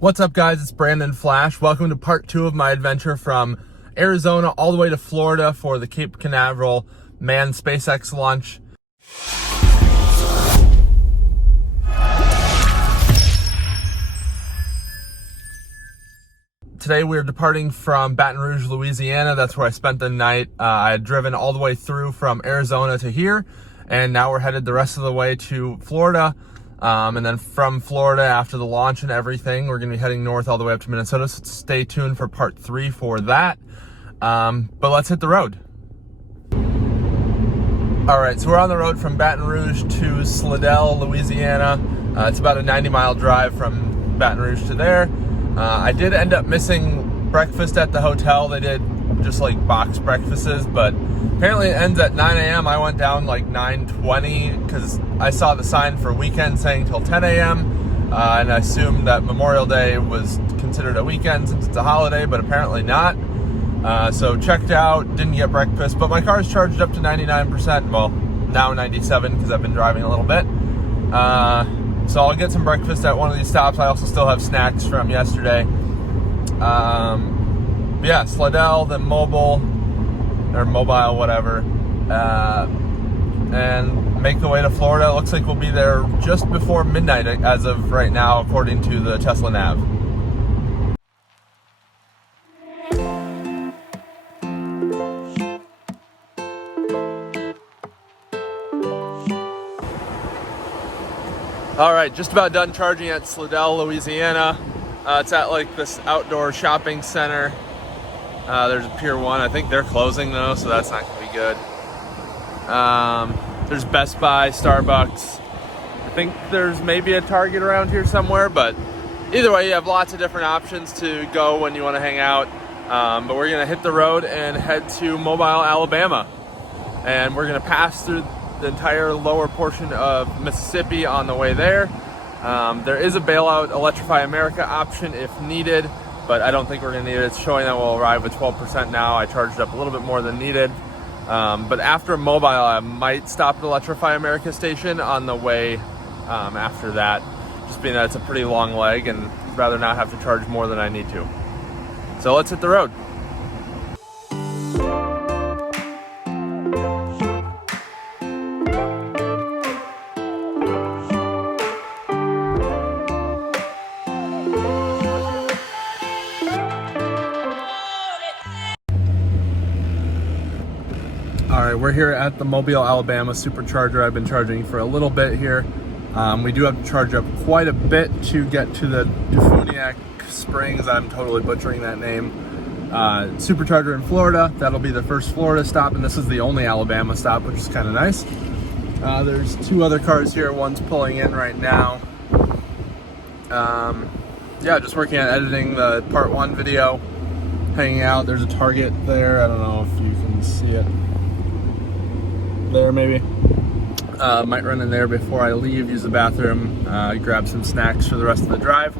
What's up, guys? It's Brandon Flash. Welcome to part 2 of my adventure from Arizona all the way to Florida for the Cape Canaveral manned SpaceX launch. Today we're departing from Baton Rouge, Louisiana. That's where I spent the night. I had driven all the way through from Arizona to here, and now we're headed the rest of the way to Florida. And then from Florida, after the launch and everything, we're going to be heading north all the way up to Minnesota. So stay tuned for part 3 for that. But let's hit the road. All right, so we're on the road from Baton Rouge to Slidell, Louisiana. It's about a 90-mile drive from Baton Rouge to there. I did end up missing breakfast at the hotel. They did just like box breakfasts, but apparently it ends at 9 a.m. I went down like 9:20 because I saw the sign for weekend saying till 10 a.m. And I assumed that Memorial Day was considered a weekend since it's a holiday, but apparently not. So checked out, didn't get breakfast, but my car's charged up to 99%. Well, now 97 because I've been driving a little bit. So I'll get some breakfast at one of these stops. I also still have snacks from yesterday. Yeah, Slidell, then mobile, whatever, and make the way to Florida. It looks like we'll be there just before midnight as of right now, according to the Tesla Nav. All right, just about done charging at Slidell, Louisiana. It's at like this outdoor shopping center. There's a Pier 1. I think they're closing though, so that's not gonna be good. There's Best Buy, Starbucks. I think there's maybe a Target around here somewhere, but either way, you have lots of different options to go when you wanna hang out. But we're gonna hit the road and head to Mobile, Alabama. And we're gonna pass through the entire lower portion of Mississippi on the way there. There is a bailout Electrify America option if needed, but I don't think we're gonna need it. It's showing that we'll arrive with 12% now. I charged up a little bit more than needed. But after Mobile, I might stop at Electrify America station on the way after that, just being that it's a pretty long leg and I'd rather not have to charge more than I need to. So let's hit the road. All right, we're here at the Mobile, Alabama Supercharger. I've been charging for a little bit here. We do have to charge up quite a bit to get to the Defuniak Springs. I'm totally butchering that name. Supercharger in Florida. That'll be the first Florida stop, and this is the only Alabama stop, which is kind of nice. There's 2 other cars here. One's pulling in right now. Yeah, just working on editing the part 1 video. Hanging out. There's a Target there. I don't know if you can see it. There maybe. Might run in there before I leave, use the bathroom, grab some snacks for the rest of the drive.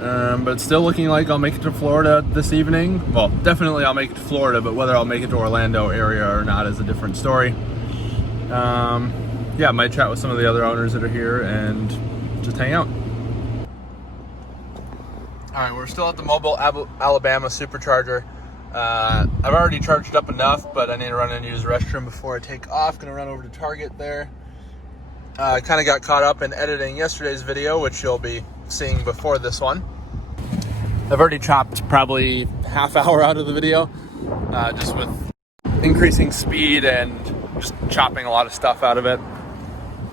But it's still looking like I'll make it to Florida this evening. Well, definitely I'll make it to Florida, but whether I'll make it to Orlando area or not is a different story. Yeah, I might chat with some of the other owners that are here and just hang out. All right, we're still at the Mobile, Alabama Supercharger. I've already charged up enough, but I need to run and use the restroom before I take off. Gonna run over to Target there. I kind of got caught up in editing yesterday's video, which you'll be seeing before this one. I've already chopped probably half hour out of the video, just with increasing speed and just chopping a lot of stuff out of it.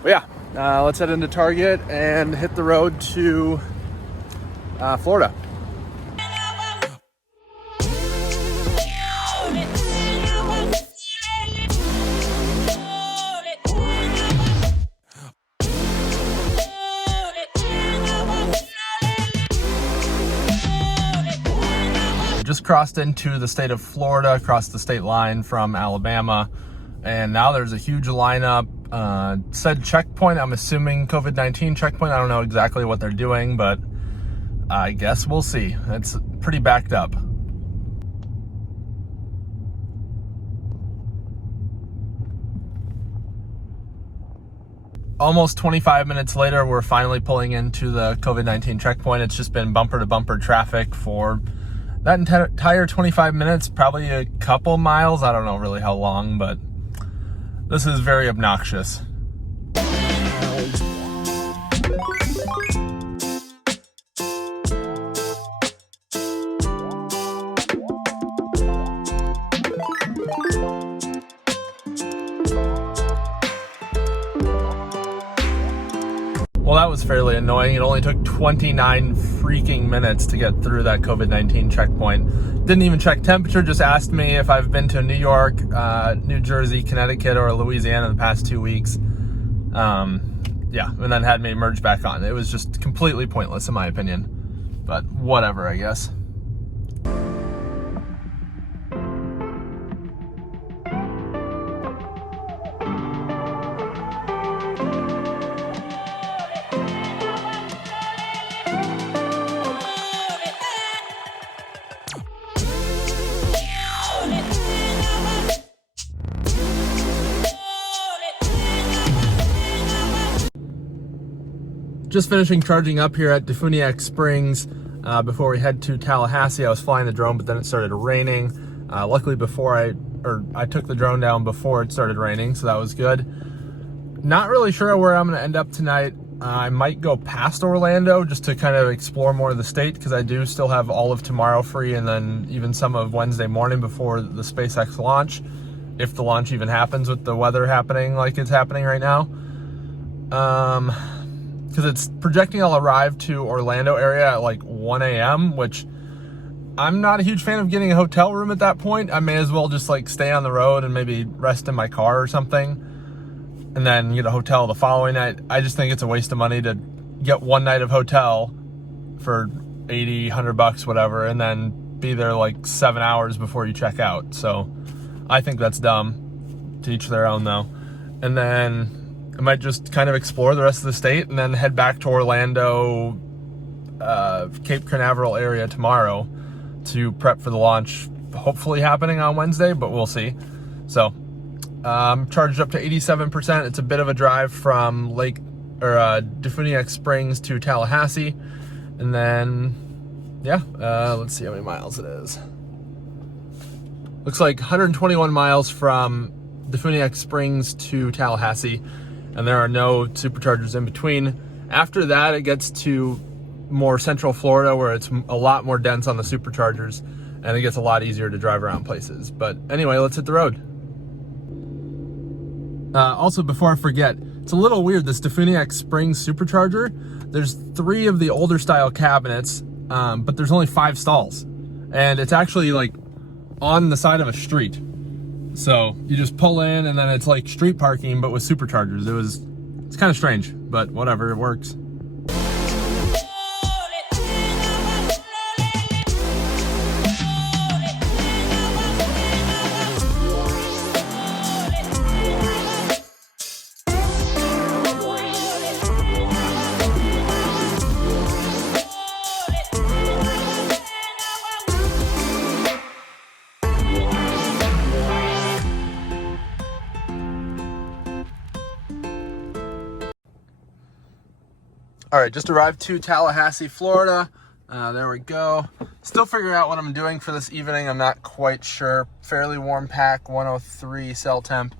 But yeah, let's head into Target and hit the road to Florida. Just crossed into the state of Florida, across the state line from Alabama, and now there's a huge lineup. Said checkpoint, I'm assuming COVID-19 checkpoint. I don't know exactly what they're doing, but I guess we'll see. It's pretty backed up. almost 25 minutes later, we're finally pulling into the COVID-19 checkpoint. It's just been bumper to bumper traffic for that entire 25 minutes, probably a couple miles. I don't know really how long, but this is very obnoxious. Well, that was fairly annoying. It only took 29 freaking minutes to get through that COVID-19 checkpoint. Didn't even check temperature, just asked me if I've been to New York, New Jersey, Connecticut, or Louisiana the past 2 weeks. Yeah, and then had me merge back on. It was just completely pointless in my opinion. But whatever, I guess. Just finishing charging up here at Defuniak Springs before we head to Tallahassee. I was flying the drone, but then it started raining. Luckily, I took the drone down before it started raining, so that was good. Not really sure where I'm going to end up tonight. I might go past Orlando just to kind of explore more of the state, because I do still have all of tomorrow free, and then even some of Wednesday morning before the SpaceX launch, if the launch even happens with the weather happening like it's happening right now. Because it's projecting I'll arrive to Orlando area at like 1 a.m., which I'm not a huge fan of getting a hotel room at that point. I may as well just like stay on the road and maybe rest in my car or something, and then get a hotel the following night. I just think it's a waste of money to get one night of hotel for $80, $100, whatever, and then be there like 7 hours before you check out. So I think that's dumb. To each their own though. And then I might just kind of explore the rest of the state and then head back to Orlando, Cape Canaveral area tomorrow to prep for the launch, hopefully happening on Wednesday, but we'll see. So I'm charged up to 87%. It's a bit of a drive from Defuniak Springs to Tallahassee. And then, yeah, let's see how many miles it is. Looks like 121 miles from Defuniak Springs to Tallahassee. And there are no superchargers in between. After that, it gets to more central Florida, where it's a lot more dense on the superchargers, and it gets a lot easier to drive around places. But anyway, let's hit the road. Also, before I forget, it's a little weird, this Defuniak Springs supercharger, there's 3 of the older style cabinets, but there's only 5 stalls. And it's actually like on the side of a street. So you just pull in, and then it's like street parking, but with superchargers. It's kind of strange, but whatever, it works. All right, just arrived to Tallahassee, Florida. There we go. Still figuring out what I'm doing for this evening. I'm not quite sure. Fairly warm pack, 103 cell temp,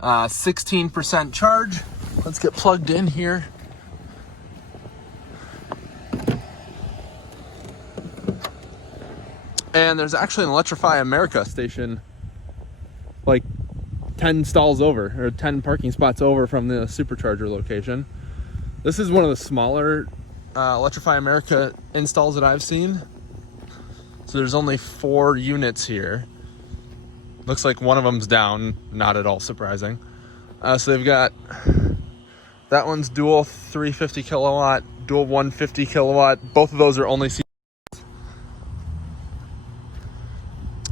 16% charge. Let's get plugged in here. And there's actually an Electrify America station like 10 stalls over, or 10 parking spots over from the Supercharger location. This is one of the smaller Electrify America installs that I've seen. So there's only 4 units here. Looks like one of them's down, not at all surprising. So they've got, that one's dual 350 kilowatt, dual 150 kilowatt. Both of those are only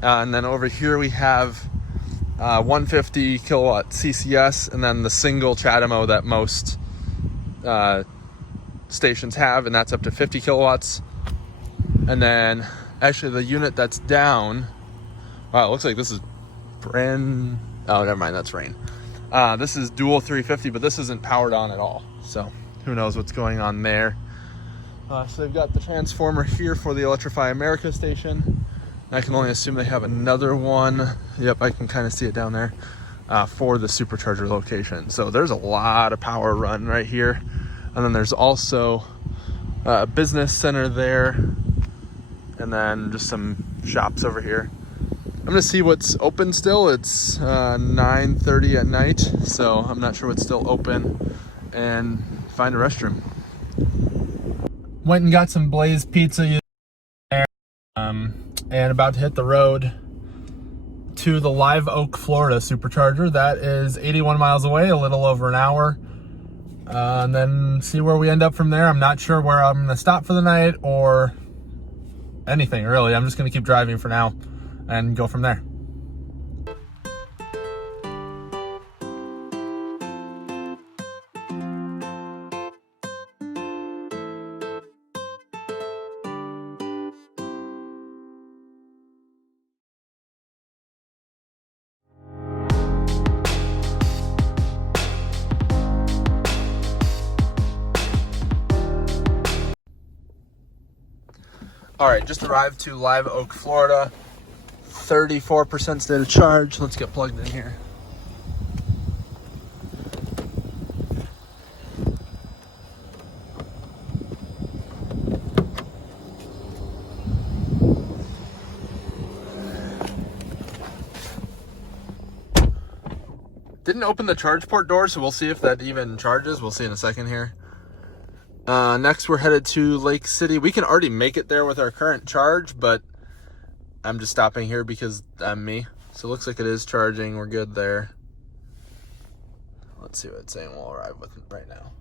and then over here we have 150 kilowatt CCS, and then the single CHAdeMO that most stations have, and that's up to 50 kilowatts. And then actually the unit that's down, wow, it looks like this is oh, never mind, that's rain. This is dual 350, but this isn't powered on at all. So who knows what's going on there. So they've got the transformer here for the Electrify America station. I can only assume they have another one. Yep, I can kind of see it down there for the Supercharger location. So there's a lot of power run right here. And then there's also a business center there. And then just some shops over here. I'm gonna see what's open still. It's 9:30 at night, so I'm not sure what's still open, and find a restroom. Went and got some Blaze Pizza there, and about to hit the road to the Live Oak, Florida Supercharger. That is 81 miles away, a little over an hour, and then see where we end up from there. I'm not sure where I'm gonna stop for the night or anything really. I'm just gonna keep driving for now and go from there. All right, just arrived to Live Oak, Florida. 34% state of charge. Let's get plugged in here. Didn't open the charge port door, so we'll see if that even charges. We'll see in a second here. Next, we're headed to Lake City. We can already make it there with our current charge, but I'm just stopping here because I'm me. So it looks like it is charging. We're good there. Let's see what it's saying we'll arrive with right now.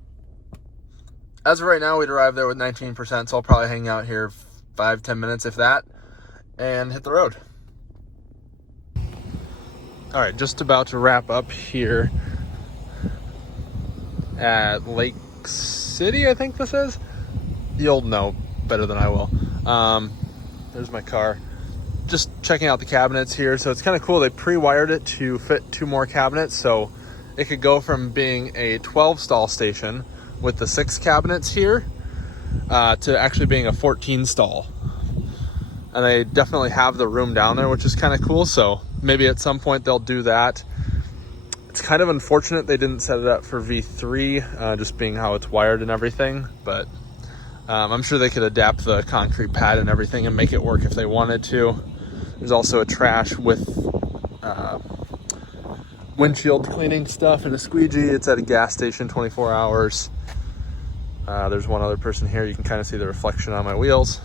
As of right now, we'd arrive there with 19%, so I'll probably hang out here 5-10 minutes, if that, and hit the road. All right, just about to wrap up here at Lake City, I think this is. You'll know better than I will. There's my car. Just checking out the cabinets here. So it's kind of cool. They pre-wired it to fit 2 more cabinets. So it could go from being a 12 stall station with the 6 cabinets here to actually being a 14 stall. And they definitely have the room down there, which is kind of cool. So maybe at some point they'll do that. It's kind of unfortunate they didn't set it up for V3, just being how it's wired and everything, but I'm sure they could adapt the concrete pad and everything and make it work if they wanted to. There's also a trash with windshield cleaning stuff and a squeegee. It's at a gas station, 24 hours. There's one other person here. You can kind of see the reflection on my wheels.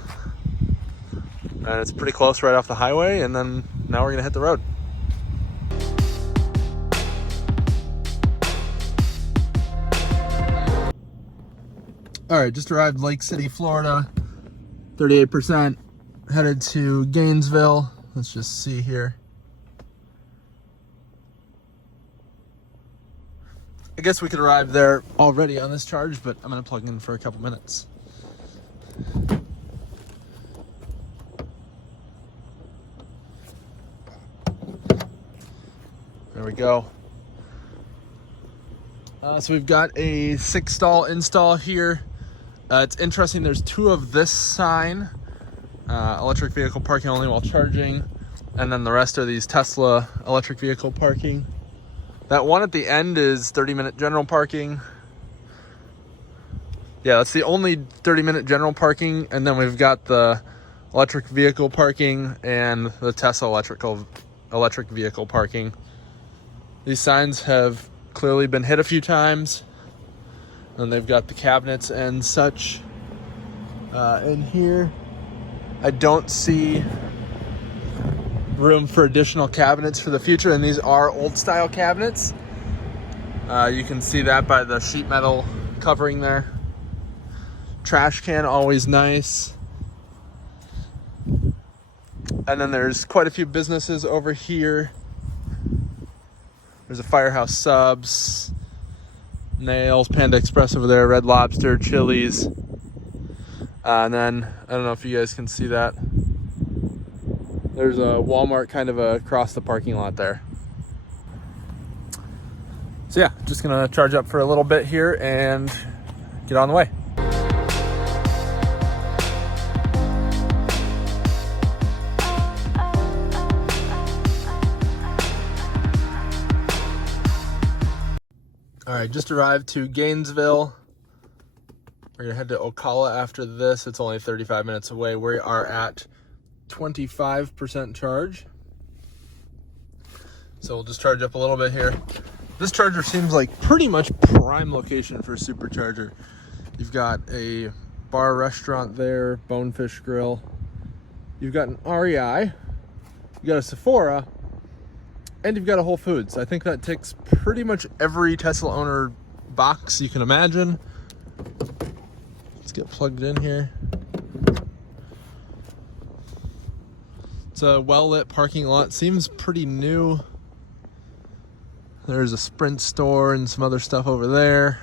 And it's pretty close right off the highway, and then now we're gonna hit the road. All right, just arrived Lake City, Florida, 38%, headed to Gainesville. Let's just see here. I guess we could arrive there already on this charge, but I'm gonna plug in for a couple minutes. There we go. So we've got a 6 stall install here. It's interesting, there's 2 of this sign, electric vehicle parking only while charging, and then the rest are these Tesla electric vehicle parking. That one at the end is 30-minute general parking. Yeah, that's the only 30-minute general parking, and then we've got the electric vehicle parking and the Tesla electric vehicle parking. These signs have clearly been hit a few times. And they've got the cabinets and such in here. I don't see room for additional cabinets for the future, and these are old style cabinets. You can see that by the sheet metal covering there. Trash can, always nice. And then there's quite a few businesses over here. There's a Firehouse Subs, Nails, Panda Express over there, Red Lobster, Chili's. And then, I don't know if you guys can see that. There's a Walmart kind of across the parking lot there. So yeah, just gonna charge up for a little bit here and get on the way. All right, just arrived to Gainesville. We're gonna head to Ocala after this. It's only 35 minutes away. We are at 25% charge. So we'll just charge up a little bit here. This charger seems like pretty much prime location for a Supercharger. You've got a bar restaurant there, Bonefish Grill. You've got an REI, you've got a Sephora, and you've got a Whole Foods. I think that ticks pretty much every Tesla owner box you can imagine. Let's get plugged in here. It's a well-lit parking lot. Seems pretty new. There's a Sprint store and some other stuff over there.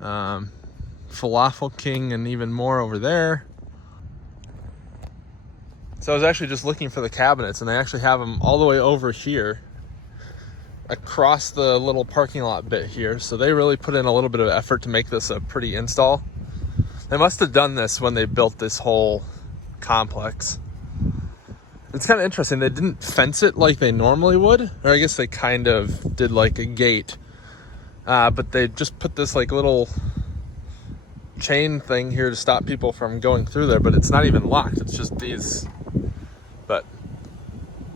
Falafel King and even more over there. So I was actually just looking for the cabinets, and they actually have them all the way over here across the little parking lot bit here. So they really put in a little bit of effort to make this a pretty install. They must have done this when they built this whole complex. It's kind of interesting. They didn't fence it like they normally would, or I guess they kind of did like a gate, but they just put this like little chain thing here to stop people from going through there, but it's not even locked. It's just these. But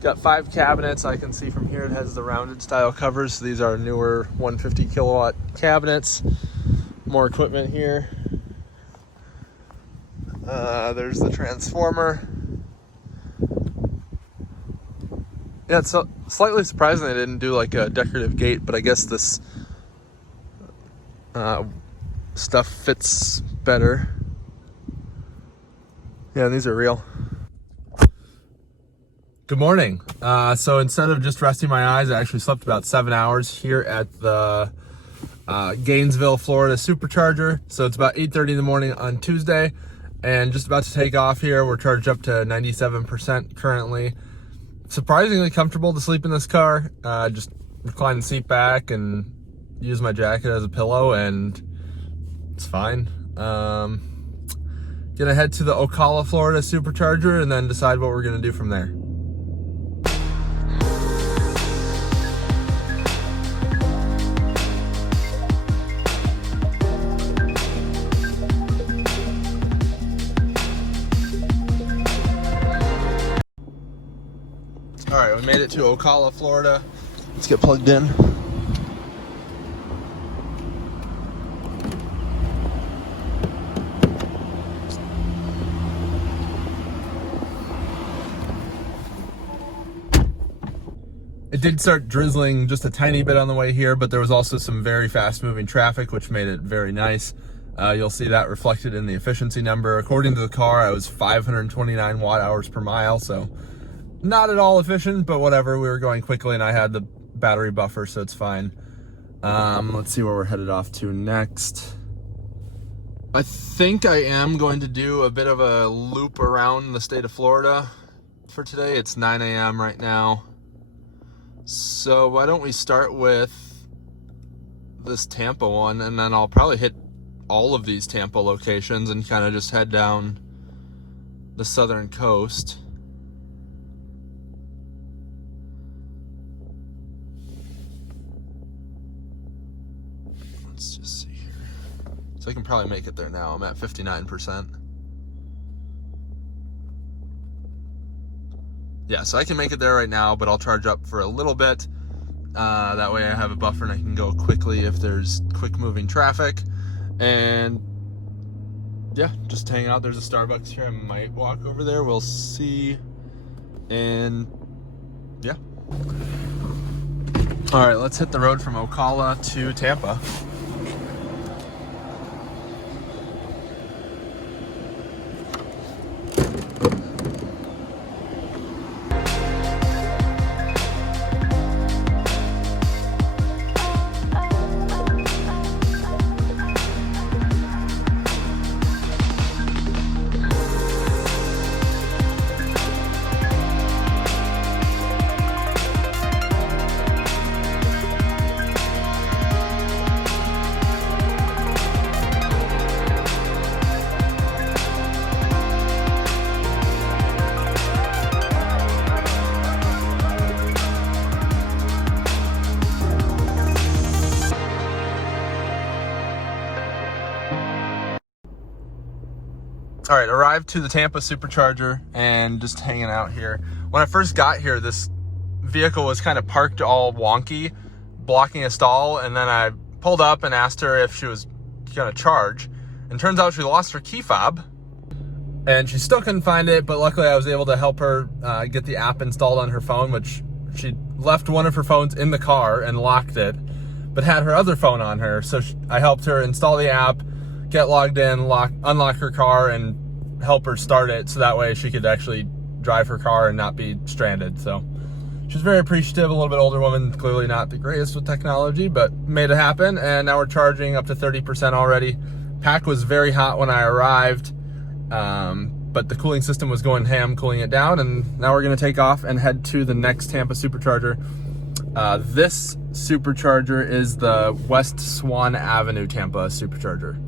got 5 cabinets. I can see from here it has the rounded style covers. So these are newer 150 kilowatt cabinets. More equipment here. There's the transformer. Yeah, it's slightly surprising they didn't do like a decorative gate, but I guess this stuff fits better. Yeah, these are real. Good morning. So instead of just resting my eyes, I actually slept about 7 hours here at the Gainesville, Florida Supercharger. So it's about 8:30 in the morning on Tuesday, and just about to take off here. We're charged up to 97% currently. Surprisingly comfortable to sleep in this car. Just recline the seat back and use my jacket as a pillow, and it's fine. Gonna head to the Ocala, Florida Supercharger and then decide what we're gonna do from there. All right, we made it to Ocala, Florida. Let's get plugged in. It did start drizzling just a tiny bit on the way here, but there was also some very fast moving traffic, which made it very nice. You'll see that reflected in the efficiency number. According to the car, I was 529 watt hours per mile, so not at all efficient, but whatever. We were going quickly and I had the battery buffer, so it's fine. Let's see where we're headed off to next. I think I am going to do a bit of a loop around the state of Florida for today. It's 9 a.m. right now. So why don't we start with this Tampa one, and then I'll probably hit all of these Tampa locations and kind of just head down the southern coast. Let's just see here. So I can probably make it there now. I'm at 59%. Yeah, so I can make it there right now, but I'll charge up for a little bit. That way I have a buffer and I can go quickly if there's quick moving traffic. And yeah, just hang out. There's a Starbucks here. I might walk over there. We'll see. And yeah. All right, let's hit the road from Ocala to Tampa. All right, arrived to the Tampa Supercharger and just hanging out here. When I first got here, this vehicle was kind of parked all wonky, blocking a stall, and then I pulled up and asked her if she was gonna charge, and turns out she lost her key fob, and she still couldn't find it, but luckily I was able to help her get the app installed on her phone, which she left one of her phones in the car and locked it, but had her other phone on her, so I helped her install the app, get logged in, unlock her car, and help her start it so that way she could actually drive her car and not be stranded. So she was very appreciative. A little bit older woman, clearly not the greatest with technology, but made it happen. And now we're charging up to 30% already. Pack was very hot when I arrived, but the cooling system was going ham, cooling it down. And now we're going to take off and head to the next Tampa Supercharger. This Supercharger is the West Swan Avenue Tampa Supercharger.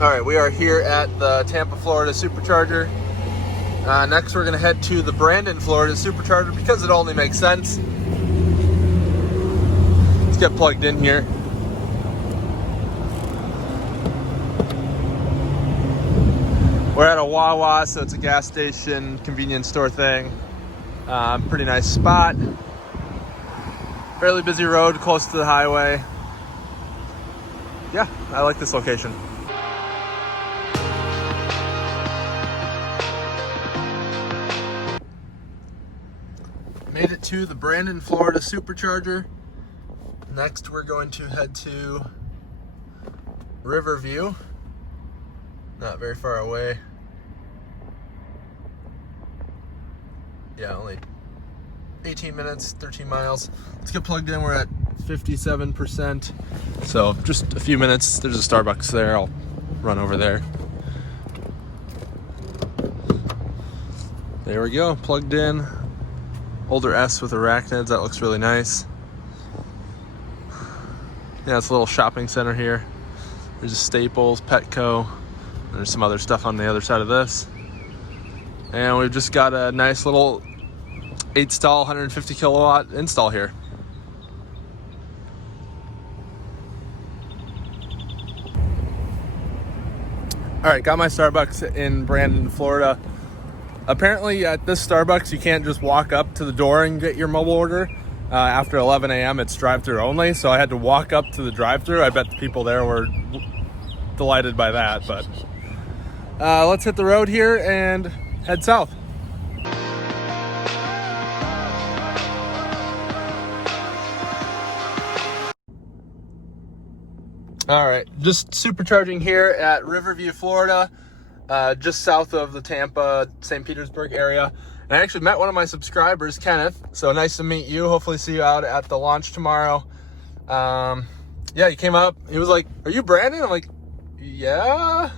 All right, we are here at the Tampa, Florida Supercharger. Next, we're gonna head to the Brandon, Florida Supercharger because it only makes sense. Let's get plugged in here. We're at a Wawa, so it's a gas station, convenience store thing. Pretty nice spot. Fairly busy road, close to the highway. Yeah, I like this location. Made it to the Brandon, Florida Supercharger. Next, we're going to head to Riverview. Not very far away. Yeah, only 18 minutes, 13 miles. Let's get plugged in. We're at 57%. So just a few minutes. There's a Starbucks there. I'll run over there. There we go, plugged in. Older S with arachnids, that looks really nice. Yeah, it's a little shopping center here. There's a Staples, Petco. There's some other stuff on the other side of this. And we've just got a nice little 8-stall, 150 kilowatt install here. All right, got my Starbucks in Brandon, Florida. Apparently at this Starbucks, you can't just walk up to the door and get your mobile order. After 11 a.m., it's drive-thru only, so I had to walk up to the drive-thru. I bet the people there were delighted by that, but let's hit the road here and head south. All right, just supercharging here at Riverview, Florida. Just south of the Tampa, St. Petersburg area. And I actually met one of my subscribers, Kenneth. So nice to meet you. Hopefully see you out at the launch tomorrow. Yeah, he came up. He was like, "Are you Brandon?" I'm like, "Yeah."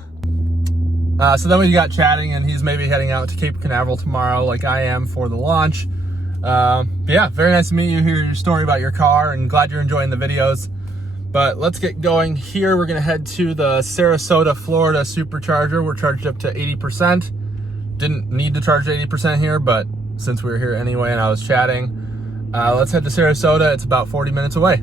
So then we got chatting, and he's maybe heading out to Cape Canaveral tomorrow like I am for the launch. Yeah, very nice to meet you, hear your story about your car, and glad you're enjoying the videos. But let's get going here. We're gonna head to the Sarasota, Florida Supercharger. We're charged up to 80%. Didn't need to charge 80% here, but since we were here anyway and I was chatting, let's head to Sarasota. It's about 40 minutes away.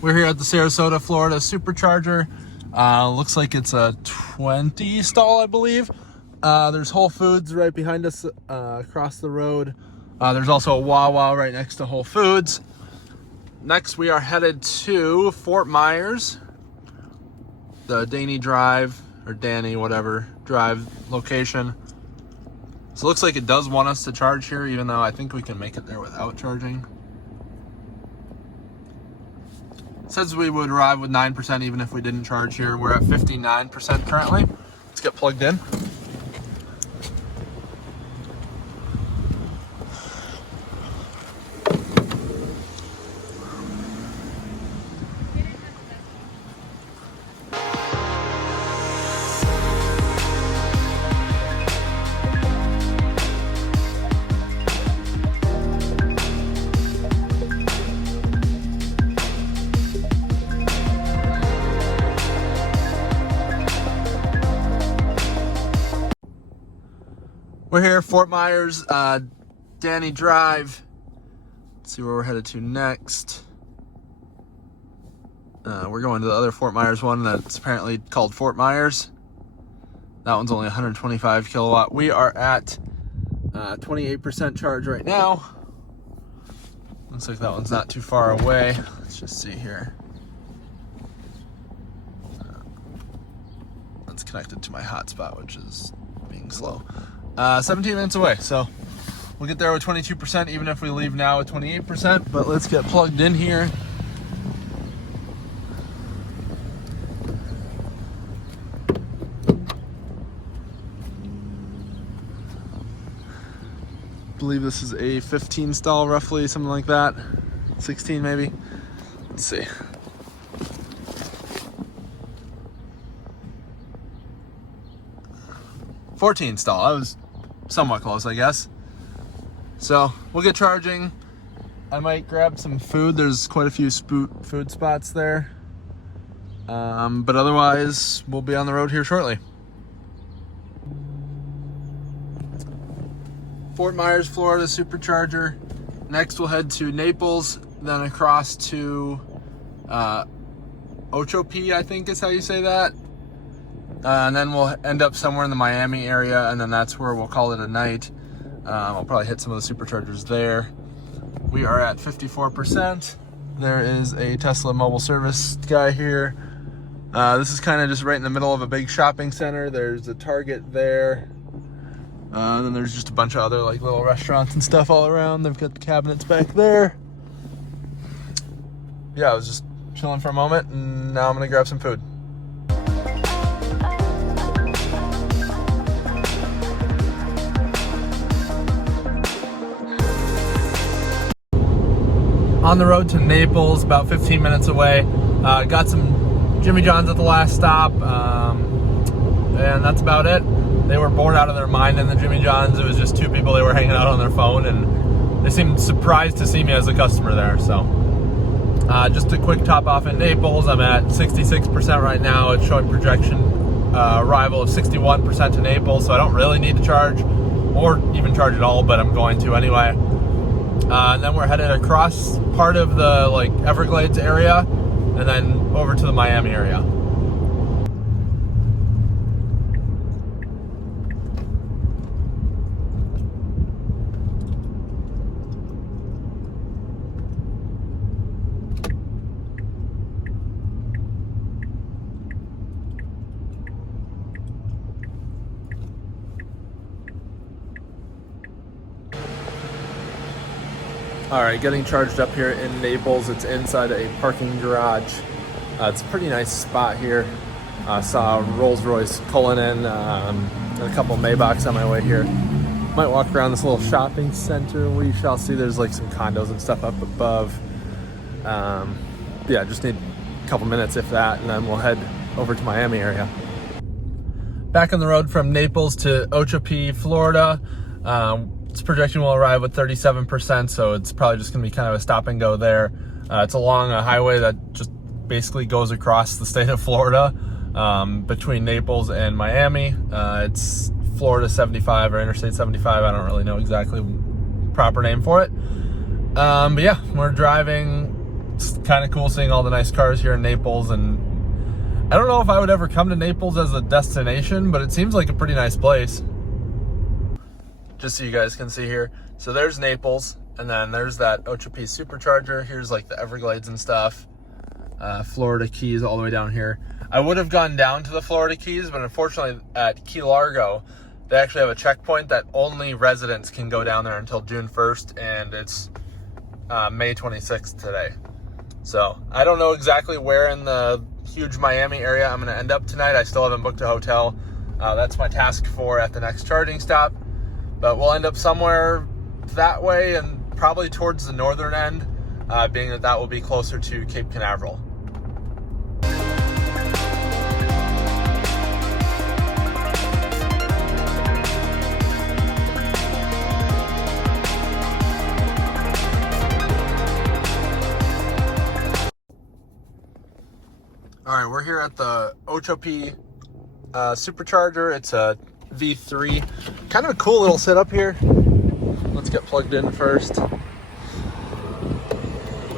We're here at the Sarasota, Florida Supercharger. Looks like it's a 20 stall, I believe. There's Whole Foods right behind us across the road. There's also a Wawa right next to Whole Foods. Next, we are headed to Fort Myers, the Danny Drive, or Danny, whatever, Drive location. So it looks like it does want us to charge here, even though I think we can make it there without charging. It says we would arrive with 9% even if we didn't charge here. We're at 59% currently. Let's get plugged in. We're here, Fort Myers, Danny Drive. Let's see where we're headed to next. We're going to the other Fort Myers one that's apparently called Fort Myers. That one's only 125 kilowatt. We are at 28% charge right now. Looks like that one's not too far away. Let's just see here. That's connected to my hotspot, which is being slow. 17 minutes away, so we'll get there with 22%, even if we leave now with 28%. But let's get plugged in here. I believe this is a 15 stall, roughly, something like that. 16 maybe. Let's see. $14 stall. I was somewhat close, I guess. So we'll get charging. I might grab some food. There's quite a few food spots there. But otherwise, we'll be on the road here shortly. Fort Myers, Florida, Supercharger. Next, we'll head to Naples, then across to Ochopee, I think is how you say that. And then we'll end up somewhere in the Miami area, and then that's where we'll call it a night. I'll probably hit some of the Superchargers there. We are at 54%. There is a Tesla mobile service guy here. This is kind of just right in the middle of a big shopping center. There's a Target there. And then there's just a bunch of other like little restaurants and stuff all around. They've got the cabinets back there. Yeah, I was just chilling for a moment, and now I'm gonna grab some food. On the road to Naples, about 15 minutes away. Got some Jimmy John's at the last stop, and that's about it. They were bored out of their mind in the Jimmy John's. It was just two people. They were hanging out on their phone, and they seemed surprised to see me as a customer there. So just a quick top off in Naples. I'm at 66% right now. It's showing projection arrival of 61% to Naples, so I don't really need to charge or even charge at all, but I'm going to anyway. And then we're headed across part of the like Everglades area, and then over to the Miami area. All right, getting charged up here in Naples. It's inside a parking garage. It's a pretty nice spot here. Saw a Rolls-Royce pulling in, and a couple Maybachs on my way here. Might walk around this little shopping center. We shall see. There's like some condos and stuff up above. Yeah, just need a couple minutes, if that, and then we'll head over to Miami area. Back on the road from Naples to Ochopee, Florida. Its projection will arrive with 37%, so it's probably just going to be kind of a stop and go there. It's along a highway that just basically goes across the state of Florida, between Naples and Miami. It's Florida 75 or Interstate 75. I don't really know exactly proper name for it. But yeah, we're driving. It's kind of cool seeing all the nice cars here in Naples, and I don't know if I would ever come to Naples as a destination, but it seems like a pretty nice place. Just so you guys can see here. So there's Naples, and then there's that Ochopee Supercharger. Here's like the Everglades and stuff. Florida Keys all the way down here. I would have gone down to the Florida Keys, but unfortunately at Key Largo, they actually have a checkpoint that only residents can go down there until June 1st, and it's May 26th today. So I don't know exactly where in the huge Miami area I'm gonna end up tonight. I still haven't booked a hotel. That's my task for at the next charging stop. But we'll end up somewhere that way, and probably towards the northern end, being that that will be closer to Cape Canaveral. All right, we're here at the Ochopee Supercharger. It's a V3. Kind of a cool little setup here. Let's get plugged in first.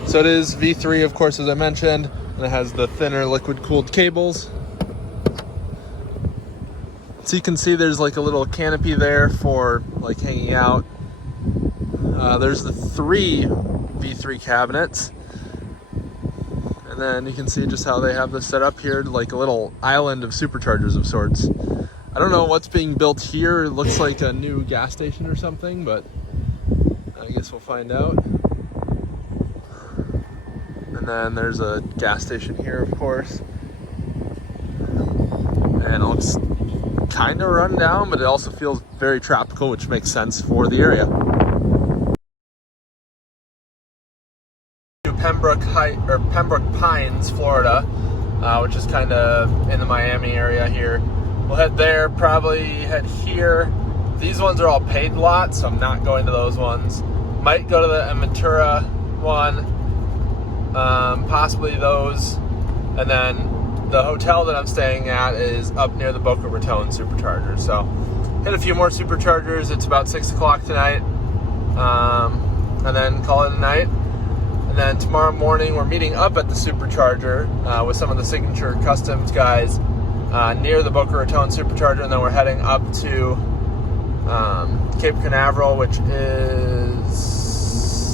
So it is V3, of course, as I mentioned, and it has the thinner liquid-cooled cables. So you can see there's like a little canopy there for like hanging out. There's the 3 V3 cabinets. And then you can see just how they have this set up here, like a little island of superchargers of sorts. I don't know what's being built here. It looks like a new gas station or something, but I guess we'll find out. And then there's a gas station here, of course. And it looks kind of run down, but it also feels very tropical, which makes sense for the area. Pembroke Pines, Florida, which is kind of in the Miami area here. We'll head there, probably head here. These ones are all paid lots, so I'm not going to those ones. Might go to the Aventura one, possibly those. And then the hotel that I'm staying at is up near the Boca Raton Supercharger. So hit a few more Superchargers. It's about 6 o'clock tonight, and then call it a night. And then tomorrow morning we're meeting up at the Supercharger with some of the Signature Customs guys near the Boca Raton Supercharger, and then we're heading up to Cape Canaveral, which is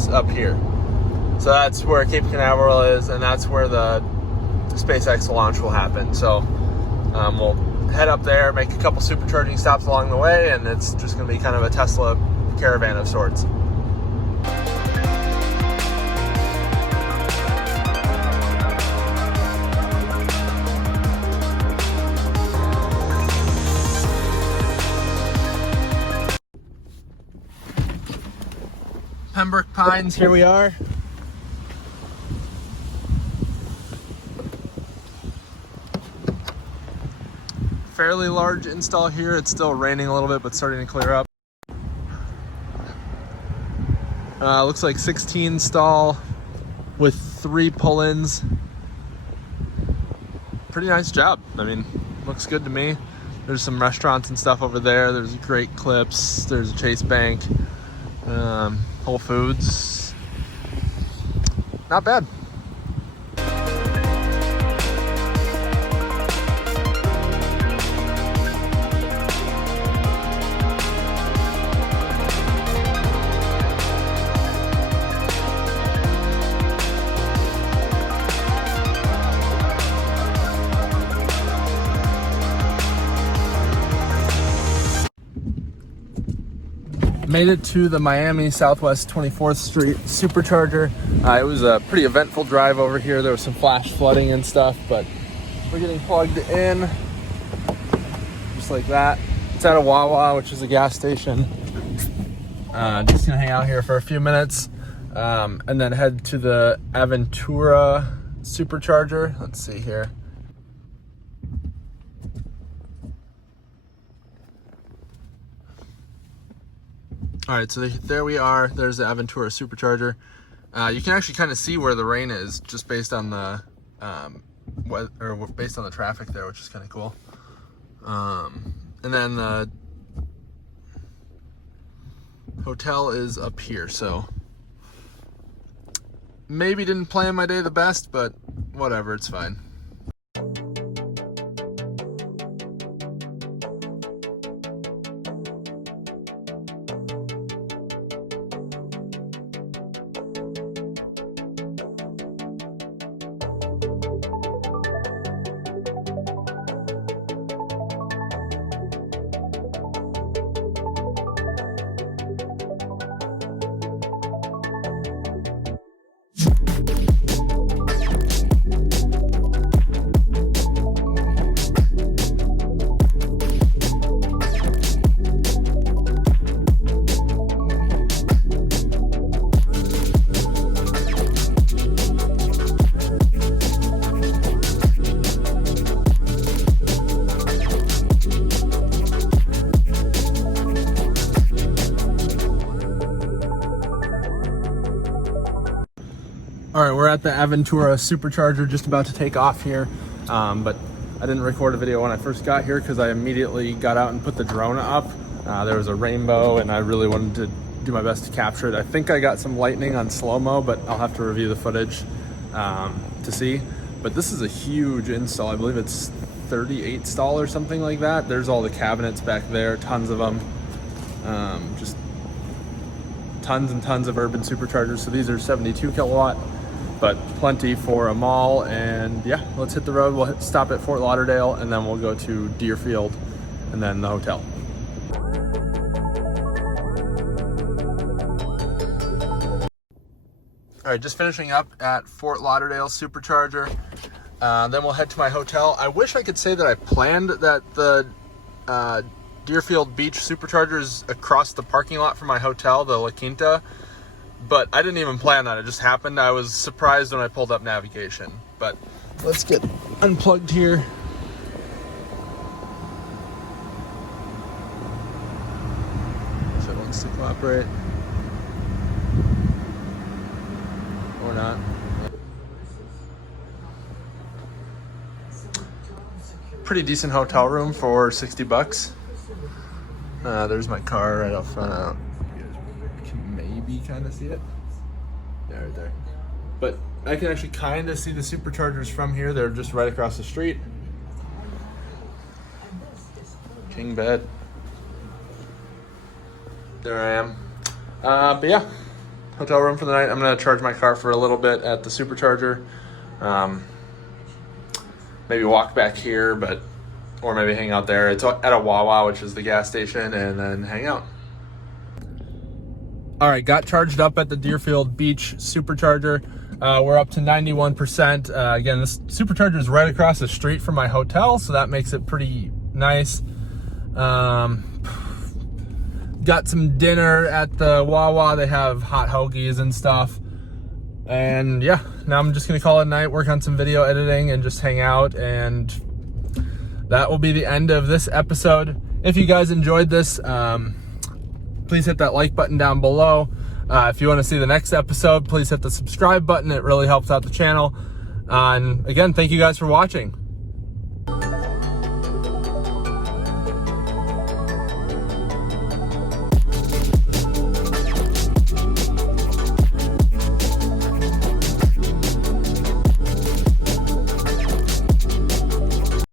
up here. So that's where Cape Canaveral is, and that's where the SpaceX launch will happen. So we'll head up there, make a couple supercharging stops along the way, and it's just going to be kind of a Tesla caravan of sorts. Pembroke Pines, here we are. Fairly large install here. It's still raining a little bit, but starting to clear up. Looks like 16 stall with 3 pull-ins. Pretty nice job. I mean, looks good to me. There's some restaurants and stuff over there. There's Great Clips. There's a Chase Bank. Whole Foods. Not bad. Made it to the Miami Southwest 24th Street Supercharger. It was a pretty eventful drive over here. There was some flash flooding and stuff, but we're getting plugged in just like that. It's at a Wawa, which is a gas station. Just gonna hang out here for a few minutes and then head to the Aventura Supercharger. Let's see here. All right, so there we are. There's the Aventura Supercharger. You can actually kind of see where the rain is just based on the based on the traffic there, which is kind of cool. And then the hotel is up here, so maybe didn't plan my day the best, but whatever, it's fine. All right, we're at the Aventura Supercharger, just about to take off here, but I didn't record a video when I first got here because I immediately got out and put the drone up. There was a rainbow and I really wanted to do my best to capture it. I think I got some lightning on slow-mo, but I'll have to review the footage to see. But this is a huge install. I believe it's 38 stall or something like that. There's all the cabinets back there, tons of them. Just tons and tons of urban superchargers. So these are 72 kilowatt, but plenty for a mall. And yeah, let's hit the road. We'll stop at Fort Lauderdale and then we'll go to Deerfield and then the hotel. All right, just finishing up at Fort Lauderdale Supercharger. Then we'll head to my hotel. I wish I could say that I planned that the Deerfield Beach Supercharger is across the parking lot from my hotel, the La Quinta, but I didn't even plan that. It just happened. I was surprised when I pulled up navigation. But let's get unplugged here. If it wants to cooperate. Or not. Pretty decent hotel room for 60 bucks. There's my car right up front. You guys can maybe kind of see it. Yeah, right there. But I can actually kind of see the superchargers from here. They're just right across the street. King bed. There I am. But yeah, hotel room for the night. I'm gonna charge my car for a little bit at the supercharger. Maybe walk back here, or maybe hang out there. It's at a Wawa, which is the gas station, and then hang out. All right, got charged up at the Deerfield Beach Supercharger. We're up to 91%. Again, this supercharger is right across the street from my hotel, so that makes it pretty nice. Got some dinner at the Wawa. They have hot hoagies and stuff. And yeah, now I'm just gonna call it a night, work on some video editing, and just hang out. And that will be the end of this episode. If you guys enjoyed this, please hit that like button down below. If you want to see the next episode, please hit the subscribe button. It really helps out the channel. And again, thank you guys for watching.